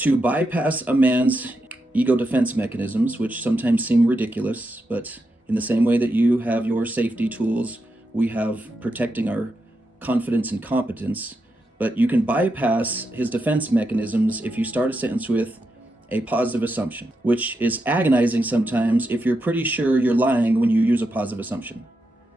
To bypass a man's ego defense mechanisms, which sometimes seem ridiculous, but in the same way that you have your safety tools, we have protecting our confidence and competence. But you can bypass his defense mechanisms if you start a sentence with a positive assumption, which is agonizing sometimes if you're pretty sure you're lying when you use a positive assumption.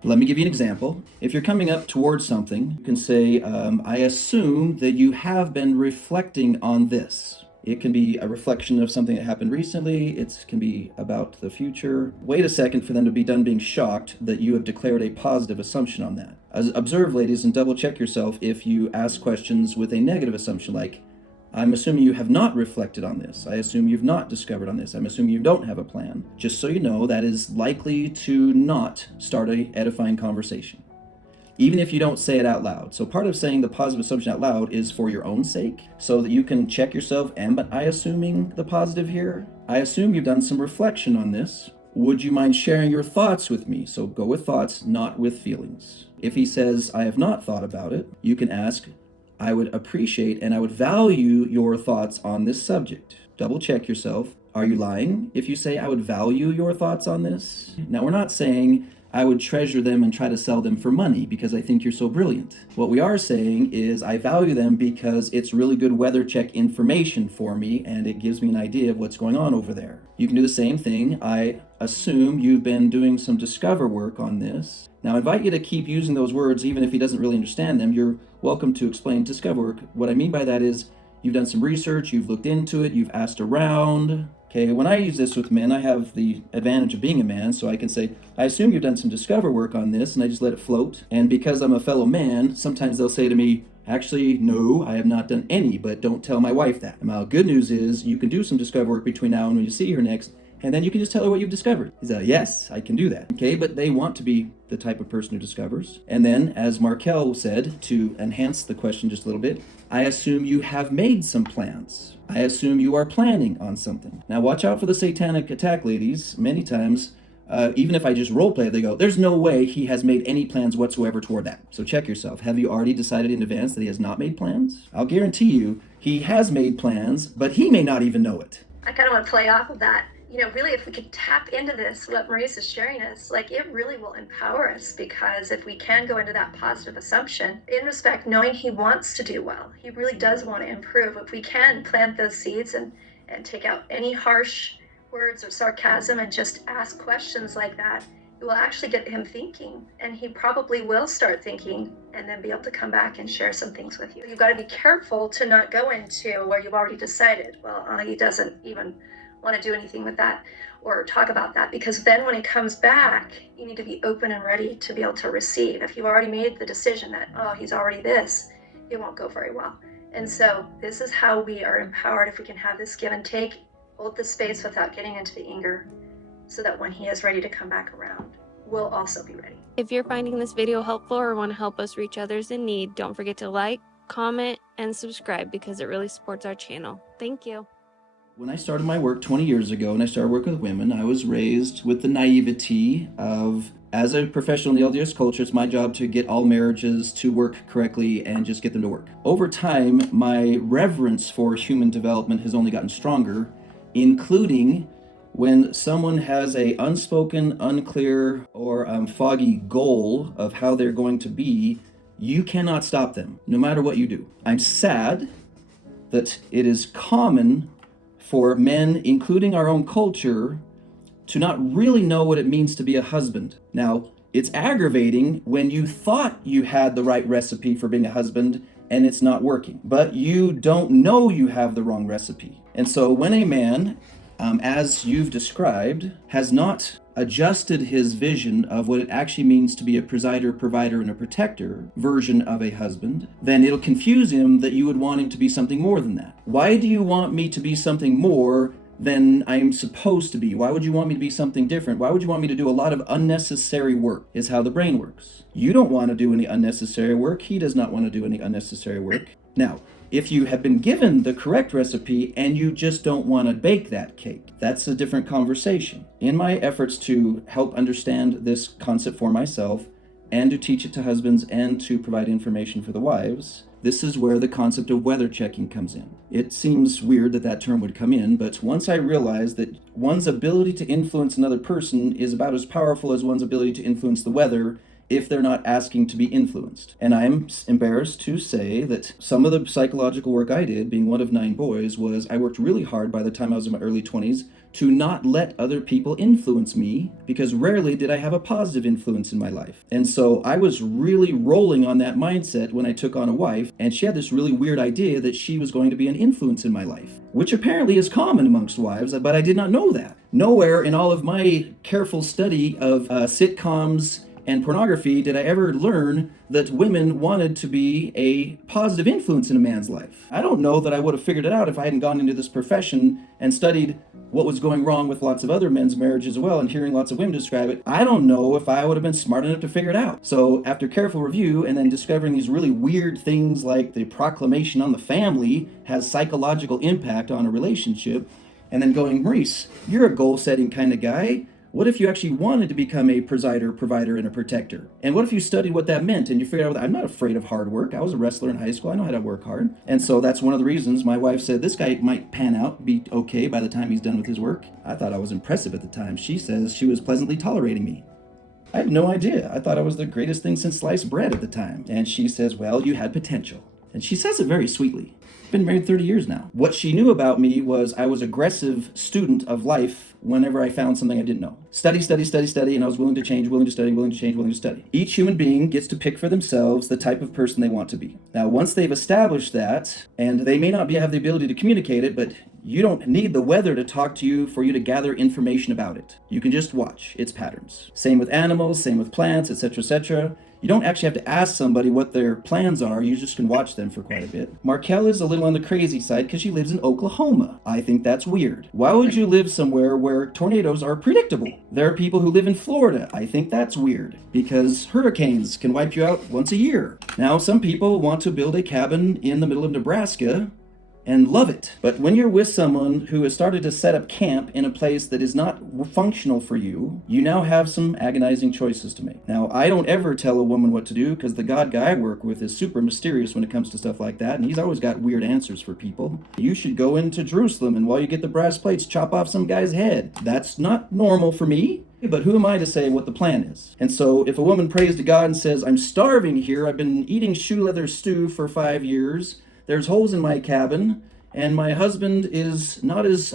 Let me give you an example. If you're coming up towards something, you can say, I assume that you have been reflecting on this. It can be a reflection of something that happened recently. It can be about the future. Wait a second for them to be done being shocked that you have declared a positive assumption on that. Observe, ladies, and double check yourself if you ask questions with a negative assumption like, I'm assuming you have not reflected on this. I assume you've not discovered on this. I'm assuming you don't have a plan. Just so you know, that is likely to not start an edifying conversation, even if you don't say it out loud. So part of saying the positive assumption out loud is for your own sake, so that you can check yourself, am I assuming the positive here? I assume you've done some reflection on this. Would you mind sharing your thoughts with me? So go with thoughts, not with feelings. If he says, I have not thought about it, you can ask, I would appreciate and I would value your thoughts on this subject. Double check yourself. Are you lying if you say I would value your thoughts on this? Now, we're not saying I would treasure them and try to sell them for money because I think you're so brilliant. What we are saying is I value them because it's really good weather check information for me and it gives me an idea of what's going on over there. You can do the same thing. I assume you've been doing some discover work on this. Now, I invite you to keep using those words even if he doesn't really understand them. You're welcome to explain discover work. What I mean by that is you've done some research, you've looked into it, you've asked around. Okay, when I use this with men, I have the advantage of being a man, so I can say, I assume you've done some discover work on this, and I just let it float. And because I'm a fellow man, sometimes they'll say to me, actually, no, I have not done any, but don't tell my wife that. And my good news is you can do some discover work between now and when you see her next, and then you can just tell her what you've discovered. He's like, yes, I can do that. Okay, but they want to be the type of person who discovers. And then, as Marquelle said, to enhance the question just a little bit, I assume you have made some plans. I assume you are planning on something. Now watch out for the satanic attack, ladies. Many times, even if I just role play, they go, there's no way he has made any plans whatsoever toward that. So check yourself. Have you already decided in advance that he has not made plans? I'll guarantee you, he has made plans, but he may not even know it. I kind of want to play off of that. Really, if we could tap into this, what Maurice is sharing us, it really will empower us, because if we can go into that positive assumption, in respect, knowing he wants to do well, he really does want to improve. If we can plant those seeds and take out any harsh words or sarcasm and just ask questions like that, it will actually get him thinking, and he probably will start thinking and then be able to come back and share some things with you. You've got to be careful to not go into where you've already decided, well, he doesn't even want to do anything with that or talk about that, because then when he comes back, you need to be open and ready to be able to receive. If you've already made the decision that, he's already this, it won't go very well. And so this is how we are empowered, if we can have this give and take, hold the space without getting into the anger, so that when he is ready to come back around, we'll also be ready. If you're finding this video helpful or want to help us reach others in need, don't forget to like, comment, and subscribe, because it really supports our channel. Thank you. When I started my work 20 years ago and I started working with women, I was raised with the naivety of, as a professional in the LDS culture, it's my job to get all marriages to work correctly and just get them to work. Over time, my reverence for human development has only gotten stronger, including when someone has a unspoken, unclear, or foggy goal of how they're going to be, you cannot stop them, no matter what you do. I'm sad that it is common for men, including our own culture, to not really know what it means to be a husband. Now, it's aggravating when you thought you had the right recipe for being a husband and it's not working, but you don't know you have the wrong recipe. And so when a man, as you've described, has not adjusted his vision of what it actually means to be a presider, provider, and a protector version of a husband, then it'll confuse him that you would want him to be something more than that. Why do you want me to be something more than I'm supposed to be? Why would you want me to be something different? Why would you want me to do a lot of unnecessary work, is how the brain works. You don't want to do any unnecessary work. He does not want to do any unnecessary work. Now, if you have been given the correct recipe and you just don't want to bake that cake, that's a different conversation. In my efforts to help understand this concept for myself and to teach it to husbands and to provide information for the wives, This is where the concept of weather checking comes in. It seems weird that that term would come in, but once I realized that one's ability to influence another person is about as powerful as one's ability to influence the weather, if they're not asking to be influenced. And I'm embarrassed to say that some of the psychological work I did, being one of 9 boys, was I worked really hard by the time I was in my early 20s to not let other people influence me, because rarely did I have a positive influence in my life. And so I was really rolling on that mindset when I took on a wife, and she had this really weird idea that she was going to be an influence in my life, which apparently is common amongst wives, but I did not know that. Nowhere in all of my careful study of sitcoms and pornography did I ever learn that women wanted to be a positive influence in a man's life. I don't know that I would have figured it out if I hadn't gone into this profession and studied what was going wrong with lots of other men's marriages as well, and hearing lots of women describe it. I don't know if I would have been smart enough to figure it out. So after careful review and then discovering these really weird things like the proclamation on the family has psychological impact on a relationship, and then going, Maurice, you're a goal-setting kind of guy. What if you actually wanted to become a presider, provider, and a protector? And what if you studied what that meant and you figured out, I'm not afraid of hard work. I was a wrestler in high school. I know how to work hard. And so that's one of the reasons my wife said, this guy might pan out, be okay by the time he's done with his work. I thought I was impressive at the time. She says she was pleasantly tolerating me. I had no idea. I thought I was the greatest thing since sliced bread at the time. And she says, well, you had potential. And she says it very sweetly. Been married 30 years now. What she knew about me was I was an aggressive student of life whenever I found something I didn't know. Study, and I was willing to change, willing to study, willing to change, willing to study. Each human being gets to pick for themselves the type of person they want to be. Now, once they've established that, and they may not have the ability to communicate it, but you don't need the weather to talk to you for you to gather information about it. You can just watch its patterns. Same with animals, same with plants, etc., etc. You don't actually have to ask somebody what their plans are. You just can watch them for quite a bit. Marquelle is a little on the crazy side because she lives in Oklahoma. I think that's weird. Why would you live somewhere where tornadoes are predictable? There are people who live in Florida. I think that's weird because hurricanes can wipe you out once a year. Now, some people want to build a cabin in the middle of Nebraska and love it. But when you're with someone who has started to set up camp in a place that is not functional for you, you now have some agonizing choices to make. Now, I don't ever tell a woman what to do because the God guy I work with is super mysterious when it comes to stuff like that, and he's always got weird answers for people. You should go into Jerusalem and while you get the brass plates, chop off some guy's head. That's not normal for me. But who am I to say what the plan is? And so if a woman prays to God and says, I'm starving here, I've been eating shoe leather stew for 5 years, there's holes in my cabin, and my husband is not as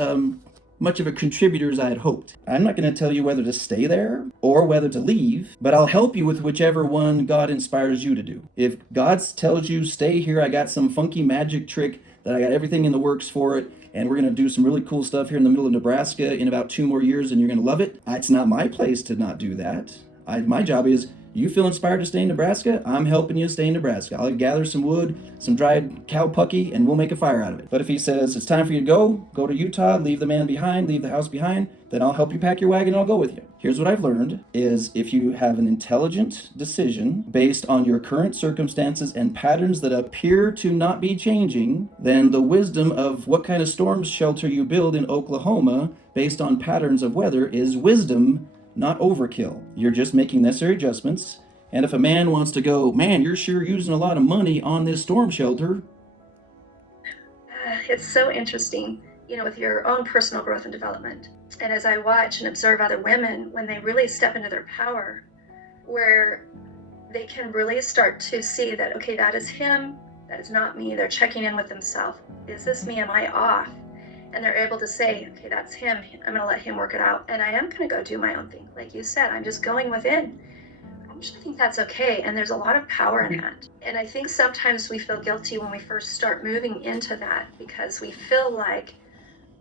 much of a contributor as I had hoped. I'm not going to tell you whether to stay there or whether to leave, but I'll help you with whichever one God inspires you to do. If God tells you, stay here, I got some funky magic trick that I got everything in the works for it, and we're going to do some really cool stuff here in the middle of Nebraska in about 2 more years, and you're going to love it. It's not my place to not do that. My job is, you feel inspired to stay in Nebraska? I'm helping you stay in Nebraska. I'll gather some wood, some dried cow pucky, and we'll make a fire out of it. But if he says, it's time for you to go to Utah, leave the man behind, leave the house behind, then I'll help you pack your wagon and I'll go with you. Here's what I've learned is if you have an intelligent decision based on your current circumstances and patterns that appear to not be changing, then the wisdom of what kind of storm shelter you build in Oklahoma based on patterns of weather is wisdom, not overkill. You're just making necessary adjustments. And if a man wants to go, man, you're sure using a lot of money on this storm shelter. It's so interesting, with your own personal growth and development. And as I watch and observe other women, when they really step into their power, where they can really start to see that, okay, that is him, that is not me. They're checking in with themselves. Is this me? Am I off? And they're able to say, okay, that's him. I'm going to let him work it out. And I am going to go do my own thing. Like you said, I'm just going within. I actually think that's okay. And there's a lot of power in that. And I think sometimes we feel guilty when we first start moving into that because we feel like,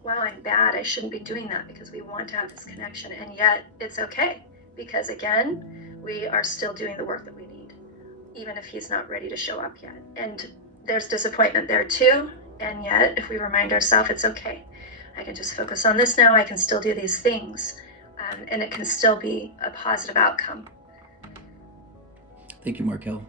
wow, I'm bad. I shouldn't be doing that because we want to have this connection. And yet it's okay. Because again, we are still doing the work that we need, even if he's not ready to show up yet. And there's disappointment there too. And yet, if we remind ourselves, it's okay. I can just focus on this now. I can still do these things. And it can still be a positive outcome. Thank you, Marquelle.